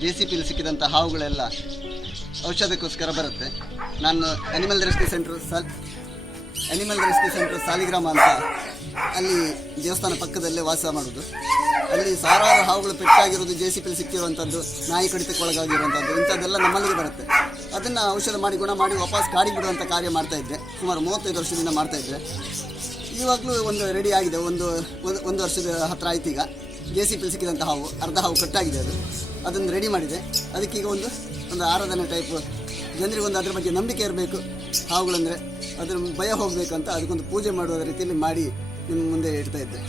JCPಯಲ್ಲಿ ಸಿಕ್ಕಿದಂಥ ಹಾವುಗಳೆಲ್ಲ ಔಷಧಕ್ಕೋಸ್ಕರ ಬರುತ್ತೆ. ನಾನು animal rescue centre Saligrama ಅಂತ ಅಲ್ಲಿ ದೇವಸ್ಥಾನ ಪಕ್ಕದಲ್ಲೇ ವಾಸ ಮಾಡೋದು. ಅಲ್ಲಿ ಸಾವಿರಾರು ಹಾವುಗಳು ಪೆಟ್ಟಾಗಿರೋದು, JCPಯಲ್ಲಿ ಸಿಕ್ಕಿರುವಂಥದ್ದು, ನಾಯಿ ಕಡಿತಕ್ಕೊಳಗಾಗಿರುವಂಥದ್ದು ಇಂಥದ್ದೆಲ್ಲ ನಮ್ಮಲ್ಲಿಗೆ ಬರುತ್ತೆ. ಅದನ್ನು ಔಷಧ ಮಾಡಿ ಗುಣ ಮಾಡಿ ವಾಪಸ್ ಕಾಡಿಗೆ ಬಿಡುವಂಥ ಕಾರ್ಯ ಮಾಡ್ತಾಯಿದ್ದೆ. ಸುಮಾರು 35 ವರ್ಷದಿಂದ ಮಾಡ್ತಾಯಿದ್ದೆ. ಇವಾಗಲೂ ಒಂದು ರೆಡಿ ಆಗಿದೆ. ಒಂದು ವರ್ಷದ ಹತ್ತಿರ ಆಯ್ತು. ಈಗ JCPಯಲ್ಲಿ ಸಿಕ್ಕಿದಂಥ ಹಾವು ಅರ್ಧ ಹಾವು ಕಟ್ಟಾಗಿದೆ. ಅದನ್ನು ರೆಡಿ ಮಾಡಿದೆ. ಅದಕ್ಕೀಗ ಒಂದು ಆರಾಧನೆ ಟೈಪ್ ಜನರಿಗೊಂದು ಅದ್ರ ಬಗ್ಗೆ ನಂಬಿಕೆ ಇರಬೇಕು. ಹಾವುಗಳಂದರೆ ಅದ್ರ ಭಯ ಹೋಗಬೇಕು ಅಂತ ಅದಕ್ಕೊಂದು ಪೂಜೆ ಮಾಡುವ ರೀತಿಯಲ್ಲಿ ಮಾಡಿ ನಿಮ್ಮ ಮುಂದೆ ಇಡ್ತಾ ಇದ್ದೆ.